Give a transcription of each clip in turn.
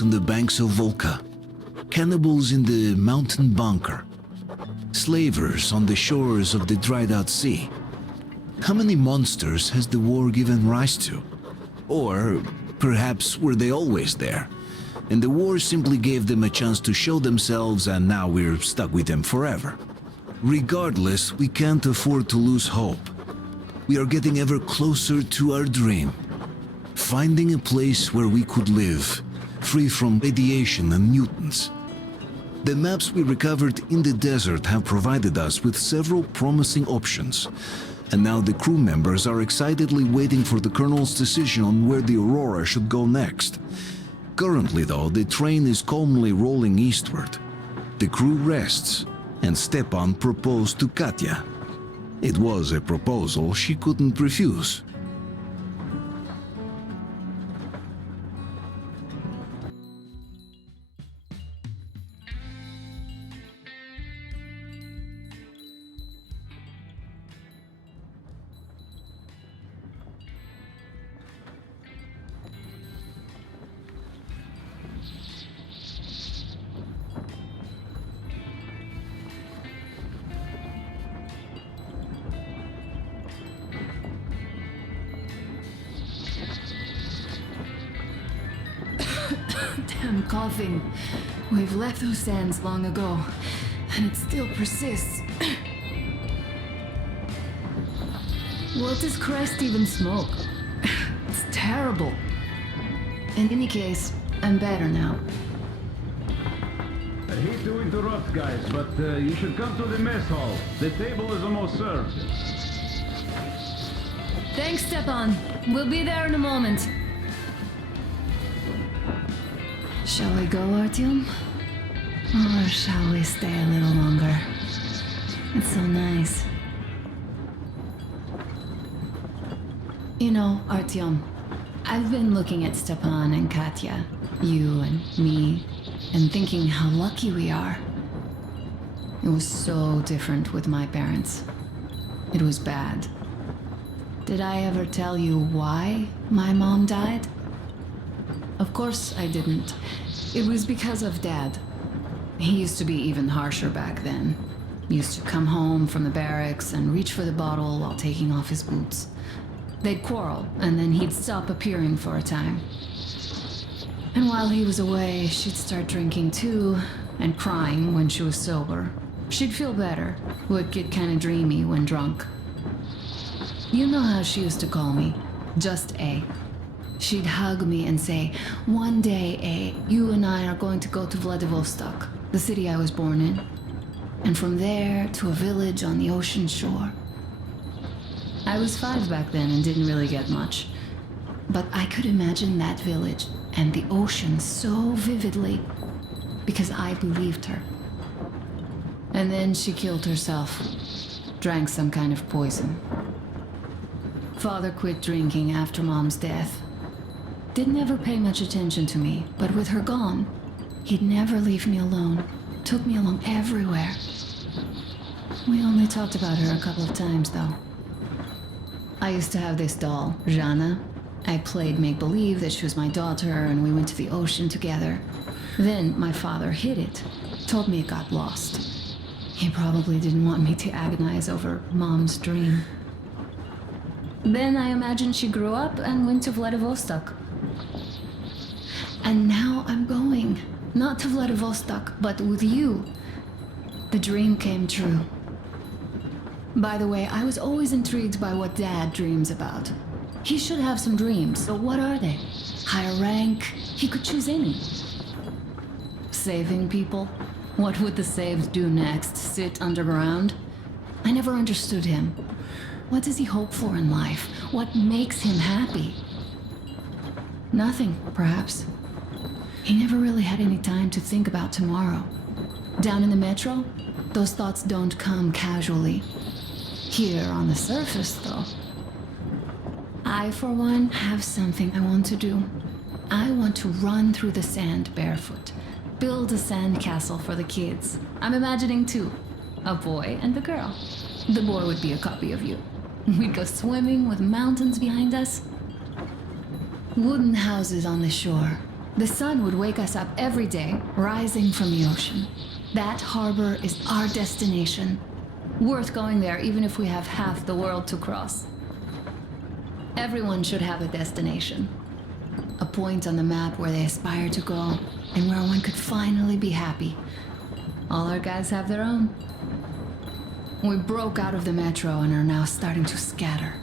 on the banks of Volga, cannibals in the mountain bunker, slavers on the shores of the dried-out sea. How many monsters has the war given rise to? Or perhaps were they always there, and the war simply gave them a chance to show themselves and now we're stuck with them forever? Regardless, we can't afford to lose hope. We are getting ever closer to our dream. Finding a place where we could live, free from radiation and mutants. The maps we recovered in the desert have provided us with several promising options, and now the crew members are excitedly waiting for the Colonel's decision on where the Aurora should go next. Currently, though, the train is calmly rolling eastward. The crew rests, and Stepan proposed to Katya. It was a proposal she couldn't refuse. Damn coughing. We've left those sands long ago, and it still persists. What does Christ even smoke? It's terrible. In any case, I'm better now. I hate to interrupt, guys, but you should come to the mess hall. The table is almost served. Thanks, Stepan. We'll be there in a moment. Shall we go, Artyom? Or shall we stay a little longer? It's so nice. You know, Artyom, I've been looking at Stepan and Katya, you and me, and thinking how lucky we are. It was so different with my parents. It was bad. Did I ever tell you why my mom died? Of course I didn't. It was because of Dad. He used to be even harsher back then. He used to come home from the barracks and reach for the bottle while taking off his boots. They'd quarrel, and then he'd stop appearing for a time. And while he was away, she'd start drinking too, and crying when she was sober. She'd feel better, would get kinda dreamy when drunk. You know how she used to call me? Just A. She'd hug me and say, "One day, A, you and I are going to go to Vladivostok, the city I was born in. And from there to a village on the ocean shore." I was 5 back then and didn't really get much. But I could imagine that village and the ocean so vividly because I believed her. And then she killed herself, drank some kind of poison. Father quit drinking after Mom's death. Didn't ever pay much attention to me, but with her gone, he'd never leave me alone. Took me along everywhere. We only talked about her a couple of times, though. I used to have this doll, Jana. I played make-believe that she was my daughter, and we went to the ocean together. Then my father hid it, told me it got lost. He probably didn't want me to agonize over Mom's dream. Then I imagined she grew up and went to Vladivostok. And now I'm going. Not to Vladivostok, but with you. The dream came true. By the way, I was always intrigued by what Dad dreams about. He should have some dreams, but what are they? Higher rank? He could choose any. Saving people? What would the saved do next? Sit underground? I never understood him. What does he hope for in life? What makes him happy? Nothing, perhaps. He never really had any time to think about tomorrow. Down in the metro, those thoughts don't come casually. Here on the surface, though. I, for one, have something I want to do. I want to run through the sand barefoot. Build a sand castle for the kids. I'm imagining two. A boy and a girl. The boy would be a copy of you. We'd go swimming with mountains behind us. Wooden houses on the shore. The sun would wake us up every day, rising from the ocean. That harbor is our destination. Worth going there even if we have half the world to cross. Everyone should have a destination. A point on the map where they aspire to go, and where one could finally be happy. All our guys have their own. We broke out of the metro and are now starting to scatter.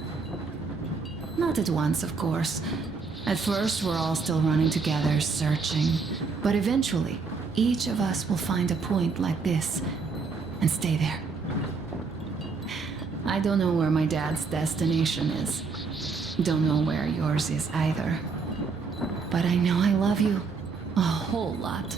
Not at once, of course. At first, we're all still running together, searching. But eventually, each of us will find a point like this and stay there. I don't know where my dad's destination is. Don't know where yours is either. But I know I love you a whole lot.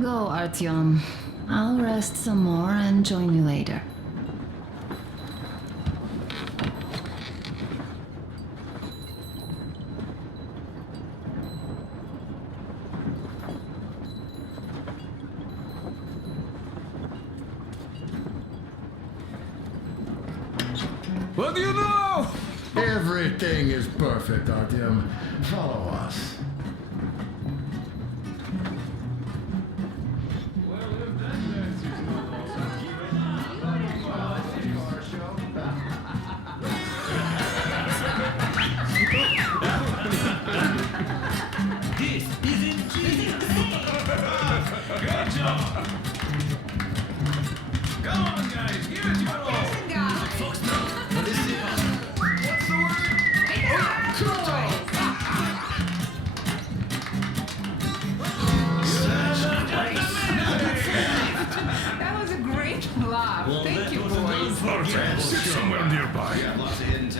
Go, Artyom. I'll rest some more and join you later. What do you know? Everything is perfect, Artyom. Follow us. That was a great laugh. Thank you, boys. Artyom, sit somewhere nearby.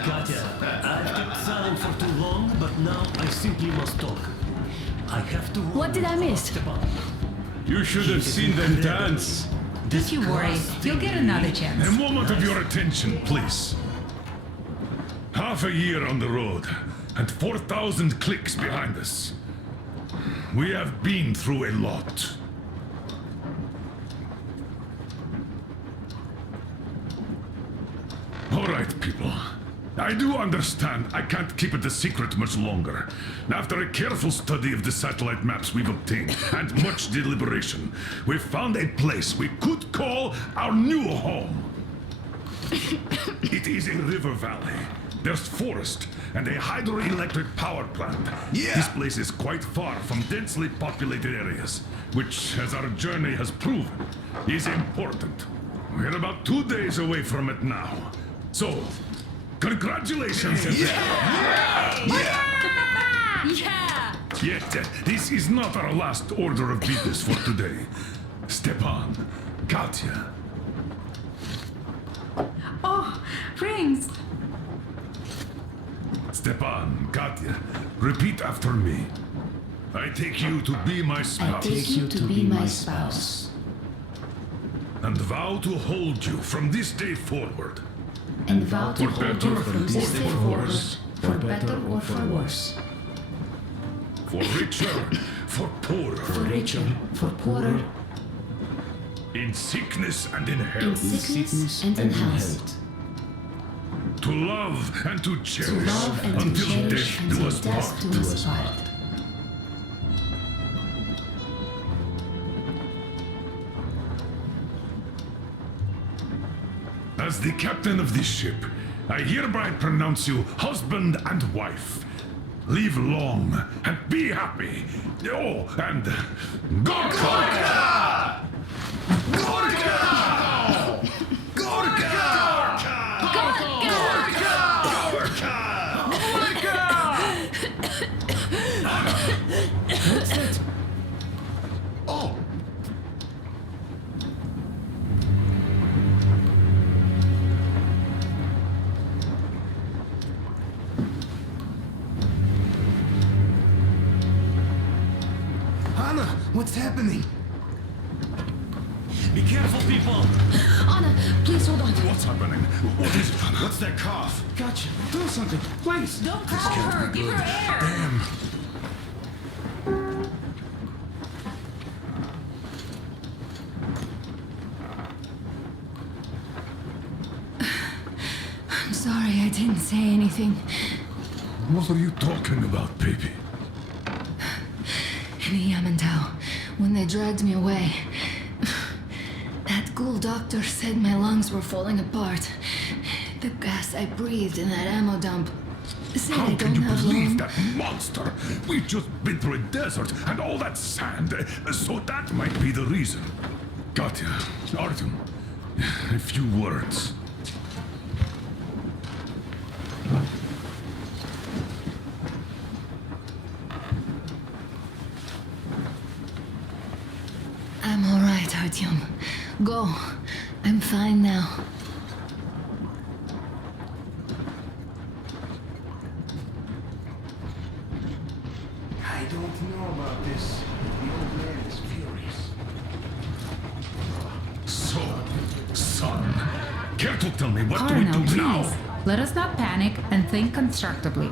Katya, I've kept silent for too long, but now I simply must talk. I have to. What did I miss? Stepan. You should have seen them dance. Don't you worry. You'll get another A chance. moment of your attention, please. Half a year on the road, and 4,000 clicks behind us. We have been through a lot. All right, people. I do understand I can't keep it a secret much longer. After a careful study of the satellite maps we've obtained, and much deliberation, we've found a place we could call our new home. It is a river valley. There's forest and a hydroelectric power plant. Yeah. This place is quite far from densely populated areas, which, as our journey has proven, is important. We're about 2 days away from it now. So, congratulations, everyone. Yeah! Yet, this is not our last order of business for today. Stepan, Katya, Oh, rings. Stepan, Katya, repeat after me. I take you to be my spouse. Take you to be my spouse. And vow to hold you from this day forward. And vow to For hold better you from this day forward, for better or for worse. For richer, for poorer. For richer, for poorer, In sickness and in in health. sickness and in health. To love and to To cherish. love and to until cherish death do until us death part. do us part. As the captain of this ship, I hereby pronounce you husband and wife. Live long and be happy. Oh, and Gorka! Gorka! What's that? Oh! Anna, what's happening? Be careful, people! Anna, please hold on. What's happening? What is it? What's that cough? Gotcha. Do something, please. Don't call her. Give her air. Damn. I'm sorry I didn't say anything. What are you talking about, baby? In Yamantau, when they dragged me away, that ghoul doctor said my lungs were falling apart. The gas I breathed in that ammo dump said How I can don't you have believe long. that monster? We've just been through a desert and all that sand, so that might be the reason. Katya, Artyom, a few words. I'm all right, Artyom. Go. I'm fine now. I don't know about this. The old man is furious. So, son, care to tell me what Colonel, do we do please. now? Let us not panic and think constructively.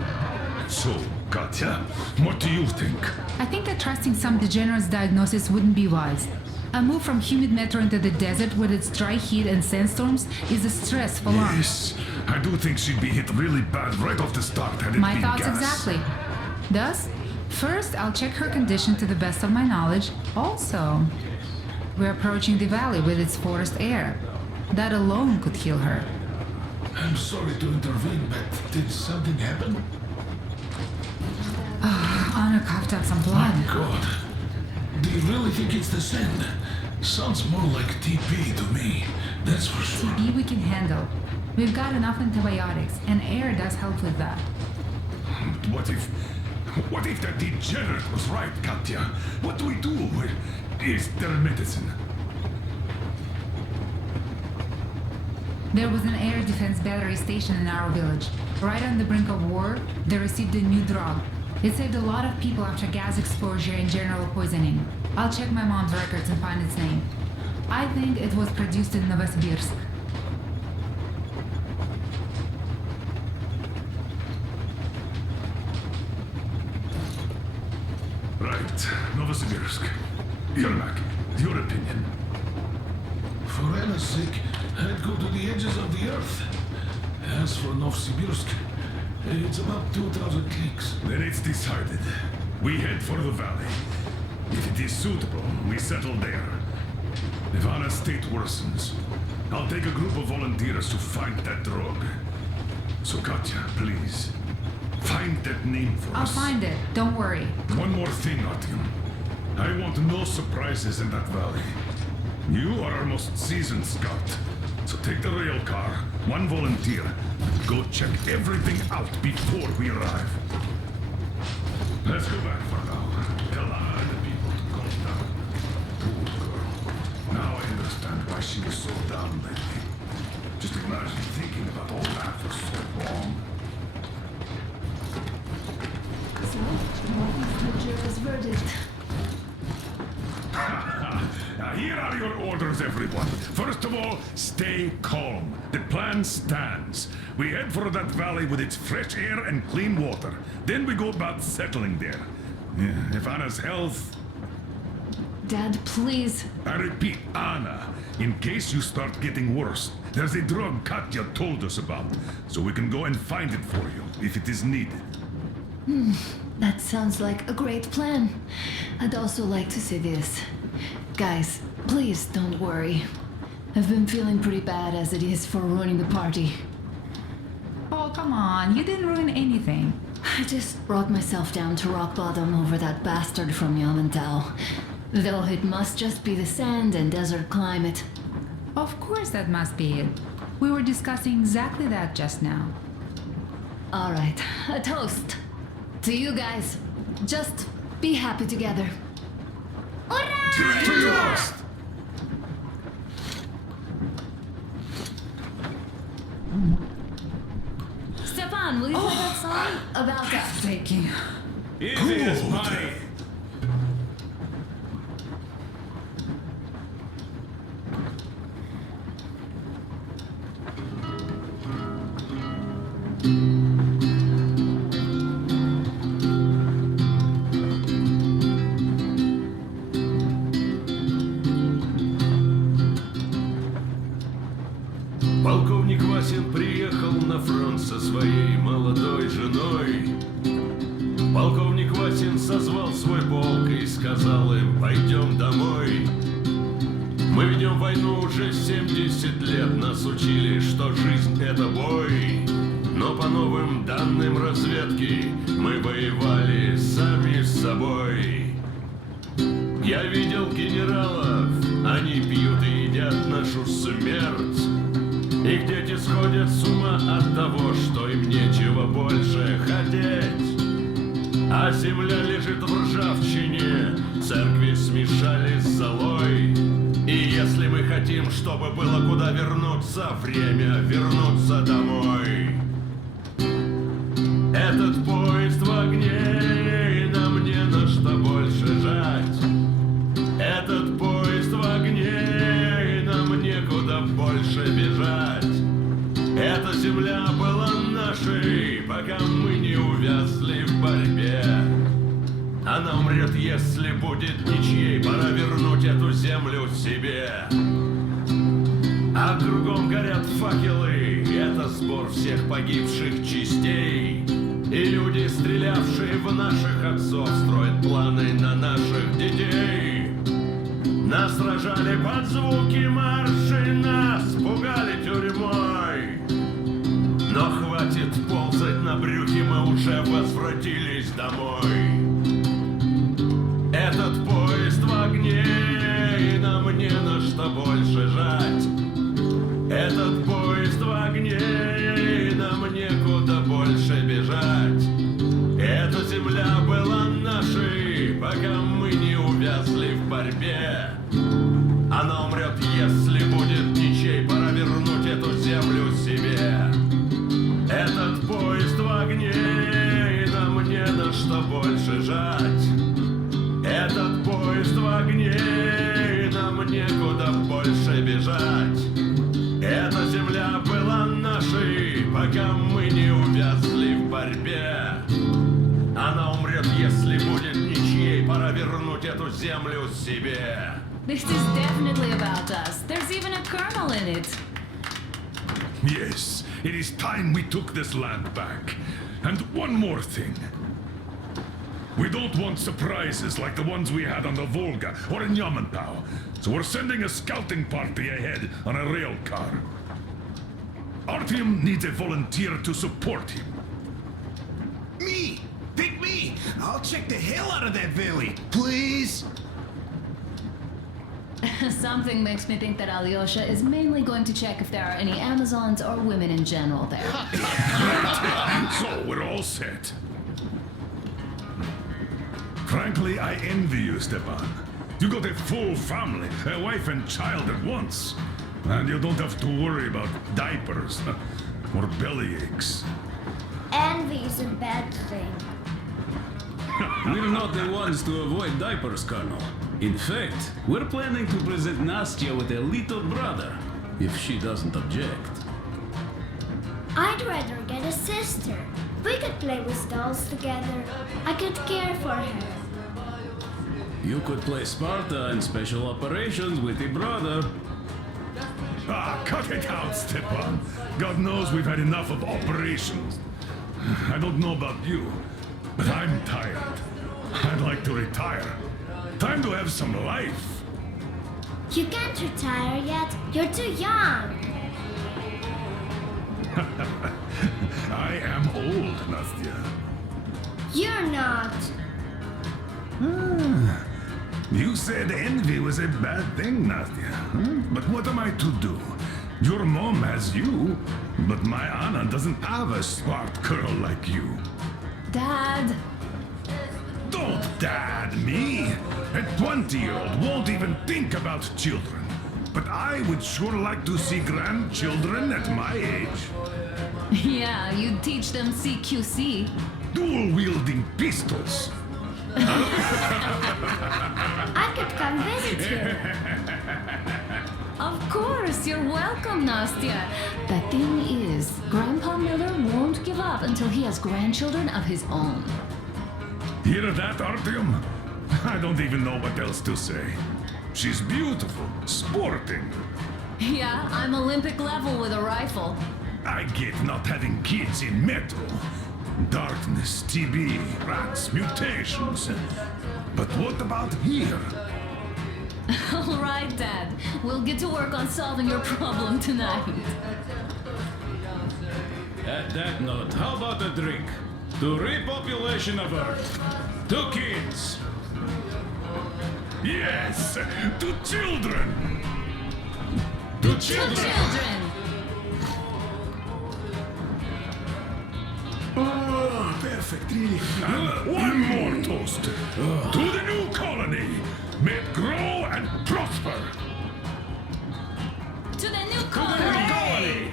So, Katya, what do you think? I think that trusting some degenerate's diagnosis wouldn't be wise. A move from humid metro into the desert with its dry heat and sandstorms is a stress for lungs. Yes, I do think she'd be hit really bad right off the start had it My been thoughts gas. exactly. Thus, first I'll check her condition to the best of my knowledge. Also, we're approaching the valley with its forest air. That alone could heal her. I'm sorry to intervene, but did something happen? Anna coughed up some blood. God. Do you really think it's the sand? Sounds more like TP to me. That's for sure. TB we can handle. We've got enough antibiotics, and air does help with that. What if that degenerate was right, Katya? What do we do? Is there medicine? There was an air defense battery station in our village. Right on the brink of war, they received a new drug. It saved a lot of people after gas exposure and general poisoning. I'll check my mom's records and find its name. I think it was produced in Novosibirsk. Right, Novosibirsk. Yermak, your opinion. For Anna's sake, I'd go to the edges of the earth. As for Novosibirsk, it's about 2,000 clicks. Then it's decided. We head for the valley. If it is suitable, we settle there. If Anna's state worsens, I'll take a group of volunteers to find that drug. So Katya, please, find that name for I'll us. find it. Don't worry. One more thing, Artyom. I want no surprises in that valley. You are our most seasoned scout. So take the rail car, one volunteer. Go check everything out before we arrive. Let's go back for now. Tell Anna and the people to calm down. Poor girl. Now I understand why she was so down lately. Just imagine thinking about all that for so long. So, what is the juror's verdict? Now, here are your orders, everyone. First of all, stay calm. The plan stands. We head for that valley with its fresh air and clean water. Then we go about settling there. If Anna's health... Dad, please. I repeat, Anna, in case you start getting worse, there's a drug Katya told us about, so we can go and find it for you, if it is needed. That sounds like a great plan. I'd also like to say this. Guys, please don't worry. I've been feeling pretty bad as it is for ruining the party. Oh, come on. You didn't ruin anything. I just brought myself down to rock bottom over that bastard from Yamantau. Though it must just be the sand and desert climate. Of course that must be it. We were discussing exactly that just now. Alright, a toast. To you guys. Just be happy together. Toast! Stepan, will you play that song? About us. Thank you. Easy as pie. Полковник Васин приехал на фронт со своей молодой женой. Полковник Васин созвал свой полк и сказал им: пойдем домой. Мы ведем войну уже 70 лет, нас учили, что жизнь это бой. Но по новым данным разведки мы воевали сами с собой. Я видел генералов, они пьют и едят нашу смерть. Их дети сходят с ума от того, что им нечего больше хотеть. А земля лежит в ржавчине, церкви смешали с золой. И если мы хотим, чтобы было куда вернуться, время вернуться домой. Этот поезд в огне, и нам не на что больше жать. Этот поезд в огне, и нам некуда больше бежать. Эта земля была нашей, пока мы не увязли в борьбе. Она умрет, если будет ничьей, пора вернуть эту землю себе. А кругом горят факелы, это сбор всех погибших частей. И люди, стрелявшие в наших отцов, строят планы на наших детей. Нас сражали под звуки маршей, нас пугали тюрьмой. Но хватит ползать на брюхе, мы уже возвратились домой. Этот поезд в огне, и нам не на что больше жать. Этот поезд в огне, и нам некуда больше бежать. Эта земля была нашей, пока мы не увязли в борьбе. Она умрет, если будет ничей, пора вернуть эту землю себе. Этот поезд в огне, и нам не на что больше жать. Этот поезд в огне, и нам некуда больше бежать. Эта земля была нашей, пока мы не увязли в борьбе. Она умрет, если будет ничьей, пора вернуть эту землю себе. This is definitely about us. There's even a colonel in it. Yes, it is time we took this land back. And one more thing. We don't want surprises like the ones we had on the Volga or in Yamantau. So we're sending a scouting party ahead on a rail car. Artyom needs a volunteer to support him. Me! Pick me! I'll check the hell out of that valley. Please? Something makes me think that Alyosha is mainly going to check if there are any Amazons or women in general there. So we're all set. Frankly, I envy you, Stepan. You got a full family, a wife and child at once. And you don't have to worry about diapers or belly aches. Envy is a bad thing. We're not the ones to avoid diapers, Colonel. In fact, we're planning to present Nastya with a little brother, if she doesn't object. I'd rather get a sister. We could play with dolls together. I could care for her. You could play Sparta and special operations with your brother. Ah, cut it out, Stepan. God knows we've had enough of operations. I don't know about you, but I'm tired. I'd like to retire. Time to have some life. You can't retire yet. You're too young. I am old, Nastya. You're not. You said envy was a bad thing, Nastya. Huh? But what am I to do? Your mom has you, but my Anna doesn't have a smart girl like you. Dad! Don't dad me! A 20-year-old won't even think about children. But I would sure like to see grandchildren at my age. Yeah, you teach them CQC. Dual-wielding pistols. I could come visit you. Of course, you're welcome, Nastya. The thing is, Grandpa Miller won't give up until he has grandchildren of his own. Hear that, Artyom? I don't even know what else to say. She's beautiful, sporting. Yeah, I'm Olympic level with a rifle. I get not having kids in Metro. Darkness, TB, rats, mutations. But what about here? All right, Dad. We'll get to work on solving your problem tonight. At that note, how about a drink? To repopulation of Earth. To kids. Yes, to children. To To children. children! Oh, perfect, really. And one more toast. To the new colony. May it grow and prosper. To the new colony!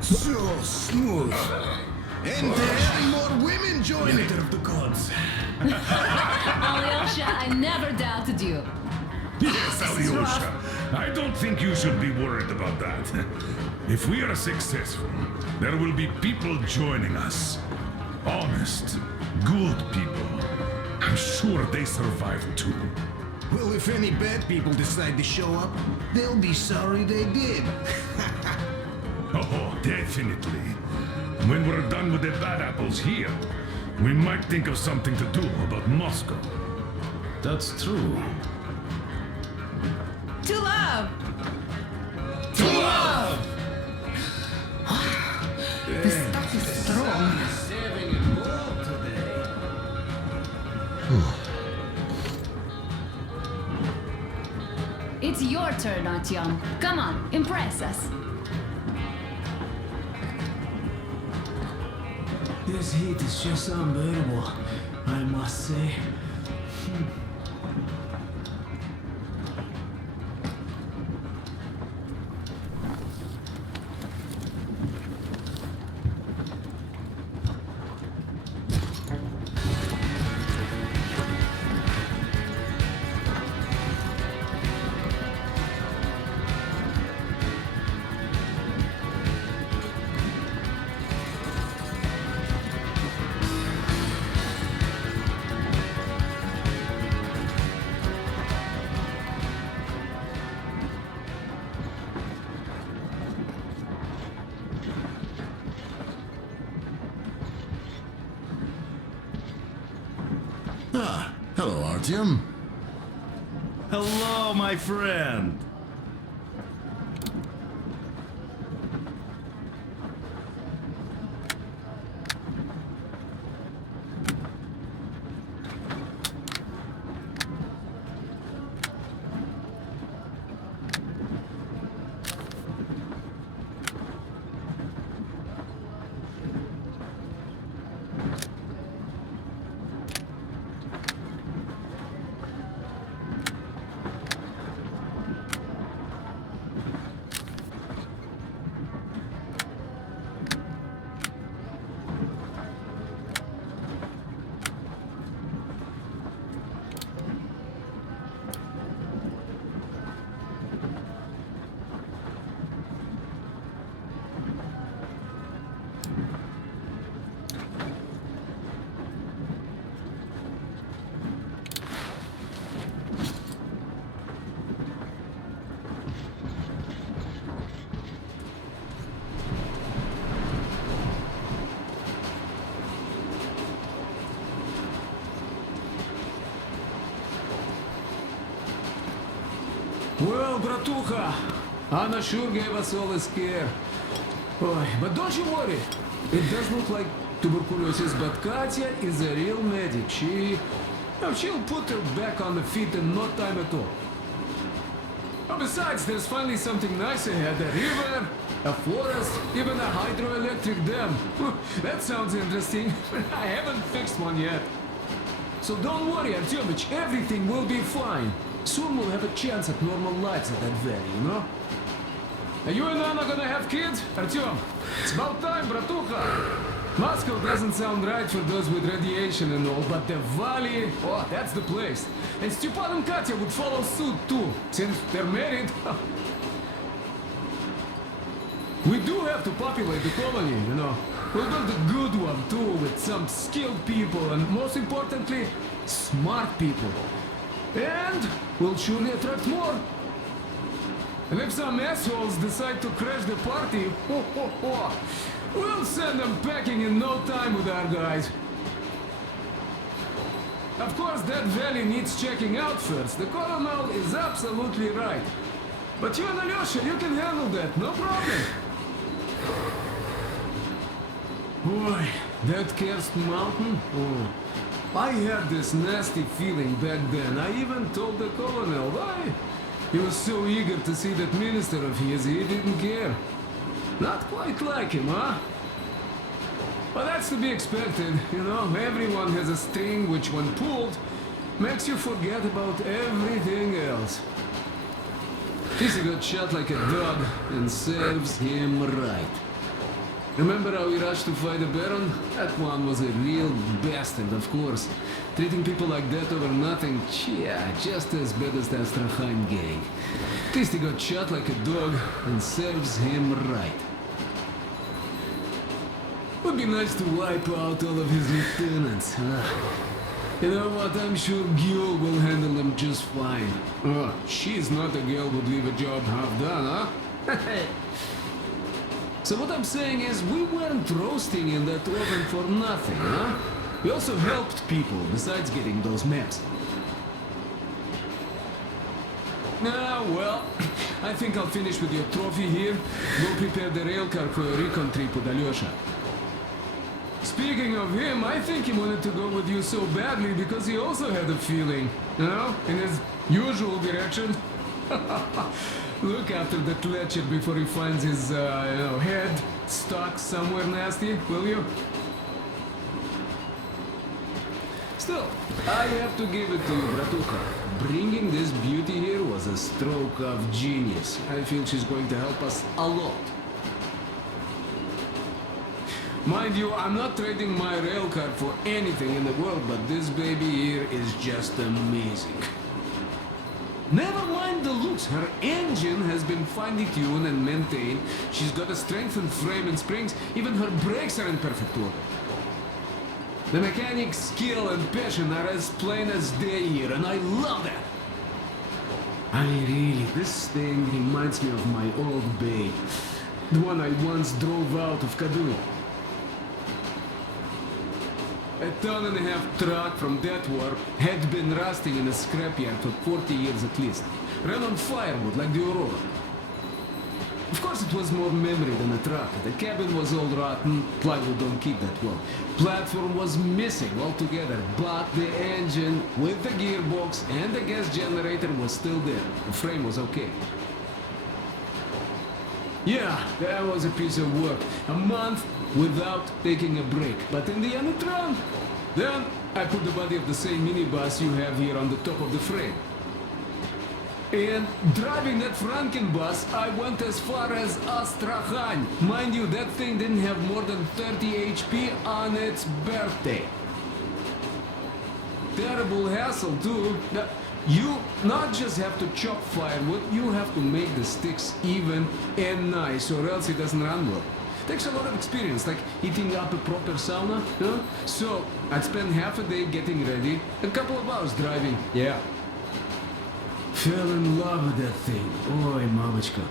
So smooth. And more women joining. Of the gods. Alyosha, I never doubted you. Yes, Alyosha. I don't think you should be worried about that. If we are successful, there will be people joining us. Honest, good people. I'm sure they survive too. Well, if any bad people decide to show up, they'll be sorry they did. Oh, definitely. When we're done with the bad apples here, we might think of something to do about Moscow. That's true. To love! To love! The stuff is strong. It's your turn, Artyom. Come on, impress us. This heat is just unbearable, I must say. Ah, hello, Artyom. Hello, my friend. Well, bratucha, Anna sure gave us all a scare. Oy, but don't you worry. It does look like tuberculosis, but Katya is a real medic. She'll put her back on the feet in no time at all. Oh, besides, there's finally something nice ahead. A river, a forest, even a hydroelectric dam. That sounds interesting. I haven't fixed one yet. So don't worry, Artyomich, everything will be fine. Soon we'll have a chance at normal lives at that valley, you know? Are you and Anna gonna have kids? Artyom, it's about time, bratucha. Moscow doesn't sound right for those with radiation and all, but the valley, oh, that's the place. And Stepan and Katya would follow suit too, since they're married. We do have to populate the colony, you know. We'll build a good one too, with some skilled people and most importantly, smart people. And we'll surely attract more. And if some assholes decide to crash the party, we'll send them packing in no time with our guys. Of course, that valley needs checking out first. The colonel is absolutely right. But you and Alyosha, you can handle that, no problem. Boy, that Kerst mountain? Oh. I had this nasty feeling back then. I even told the colonel why. He was so eager to see that minister of his, he didn't care. Not quite like him, huh? But that's to be expected, you know. Everyone has a string which, when pulled, makes you forget about everything else. He got shot like a dog, and serves him right. Remember how we rushed to fight the Baron? That one was a real bastard, of course. Treating people like that over nothing, yeah, just as bad as the Astrakhan gang. At least he got shot like a dog, and serves him right. Would be nice to wipe out all of his lieutenants, huh? You know what, I'm sure Gil will handle them just fine. Oh, she's not a girl who'd leave a job half done, huh? So what I'm saying is, we weren't roasting in that oven for nothing, huh? We also helped people, besides getting those maps. Ah, well, I think I'll finish with your trophy here. Go prepare the railcar for a recon trip with Alyosha. Speaking of him, I think he wanted to go with you so badly because he also had a feeling, you know, in his usual direction. Look after that Ledger before he finds his, head stuck somewhere nasty, will you? Still, I have to give it to you, bratucha. Bringing this beauty here was a stroke of genius. I feel she's going to help us a lot. Mind you, I'm not trading my railcar for anything in the world, but this baby here is just amazing. Never mind the looks, her engine has been finely tuned and maintained. She's got a strengthened frame and springs, even her brakes are in perfect order. The mechanic's skill and passion are as plain as day here, and I love that. This thing reminds me of my old bay, the one I once drove out of Kadui. A ton-and-a-half truck from that war had been rusting in a scrapyard for 40 years at least. Ran on firewood like the Aurora. Of course it was more memory than a truck. The cabin was all rotten, plywood don't keep that well. Platform was missing altogether, but the engine with the gearbox and the gas generator was still there. The frame was okay. Yeah, that was a piece of work. A month without taking a break. But in the end it ran. Then I put the body of the same minibus you have here on the top of the frame. And driving that Frankenbus, I went as far as Astrakhan. Mind you, that thing didn't have more than 30 HP on its birthday. Terrible hassle too. You not just have to chop firewood, you have to make the sticks even and nice, or else it doesn't run well. Takes a lot of experience, like heating up a proper sauna, huh? So, I'd spend half a day getting ready, a couple of hours driving, yeah. Fell in love with that thing, oi, mamichka.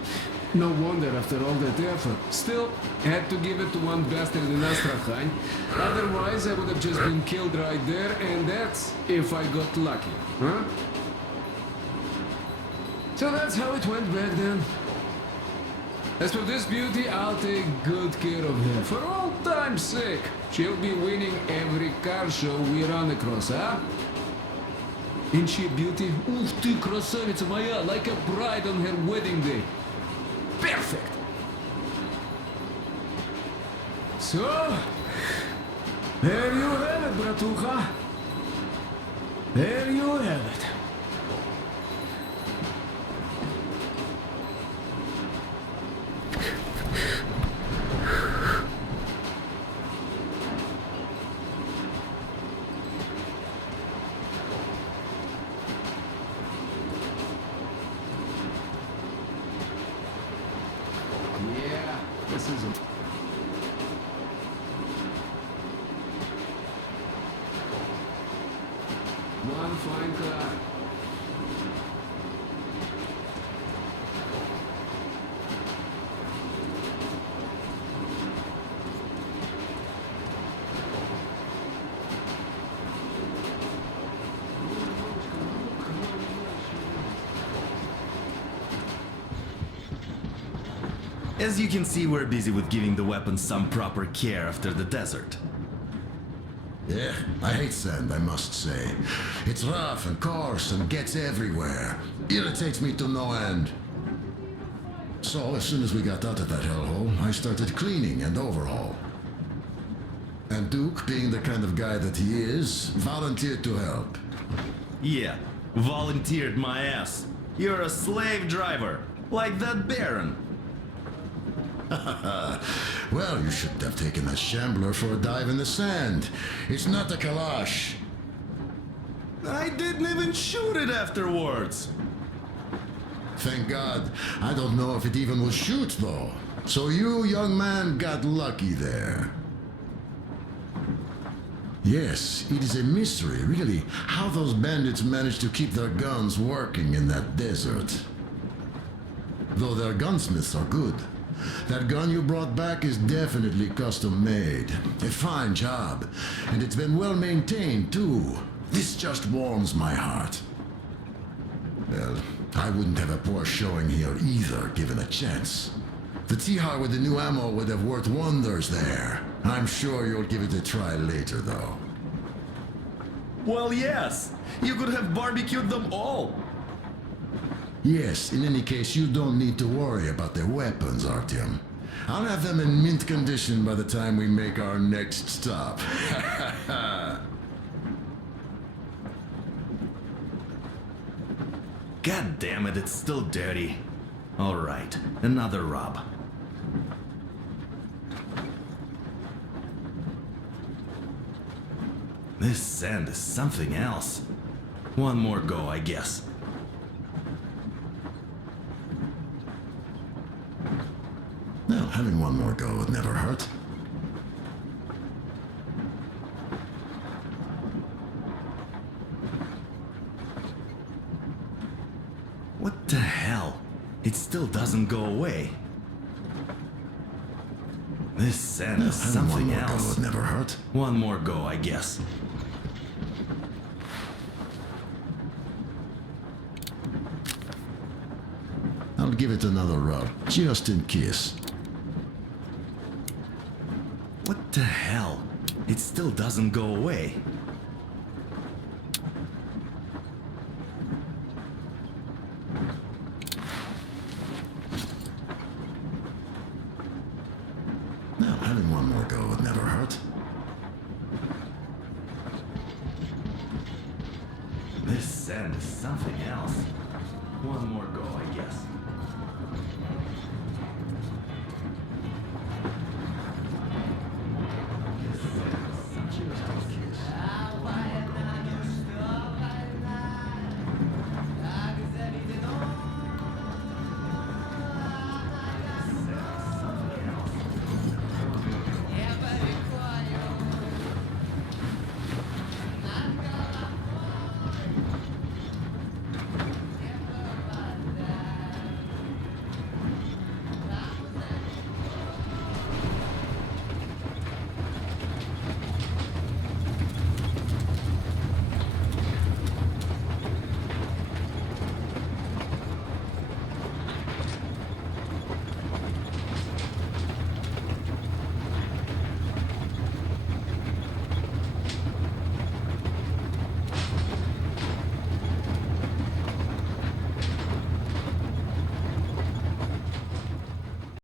No wonder after all that effort. Still, had to give it to one bastard in Astrakhan. Otherwise, I would have just been killed right there, and that's if I got lucky, huh? So that's how it went back then. As for this beauty, I'll take good care of her. For old time's sake, she'll be winning every car show we run across, huh? Ain't she a beauty? Ух ты, красавица моя, like a bride on her wedding day. Perfect! So, there you have it, bratucha. There you have it. Yeah, this is it. One fine car. As you can see, we're busy with giving the weapons some proper care after the desert. Yeah, I hate sand, I must say. It's rough and coarse and gets everywhere. Irritates me to no end. So, as soon as we got out of that hellhole, I started cleaning and overhaul. And Duke, being the kind of guy that he is, volunteered to help. Yeah, volunteered my ass. You're a slave driver, like that Baron. Well, you shouldn't have taken a shambler for a dive in the sand. It's not a Kalash. I didn't even shoot it afterwards. Thank God. I don't know if it even will shoot, though. So you, young man, got lucky there. Yes, it is a mystery, really, how those bandits managed to keep their guns working in that desert. Though their gunsmiths are good. That gun you brought back is definitely custom made. A fine job. And it's been well maintained, too. This just warms my heart. Well, I wouldn't have a poor showing here either, given a chance. The Tihar with the new ammo would have worked wonders there. I'm sure you'll give it a try later, though. Well, yes. You could have barbecued them all. Yes, in any case, you don't need to worry about their weapons, Artyom. I'll have them in mint condition by the time we make our next stop. God damn it, it's still dirty. All right, another rub. This sand is something else. One more go, I guess. Well, having one more go would never hurt. What the hell? It still doesn't go away. This sand is something one more else. go would never hurt. One more go, I guess. I'll give it another rub, just in case. What the hell? It still doesn't go away. Well, having one more go would never hurt. This sand is something else. One more go, I guess.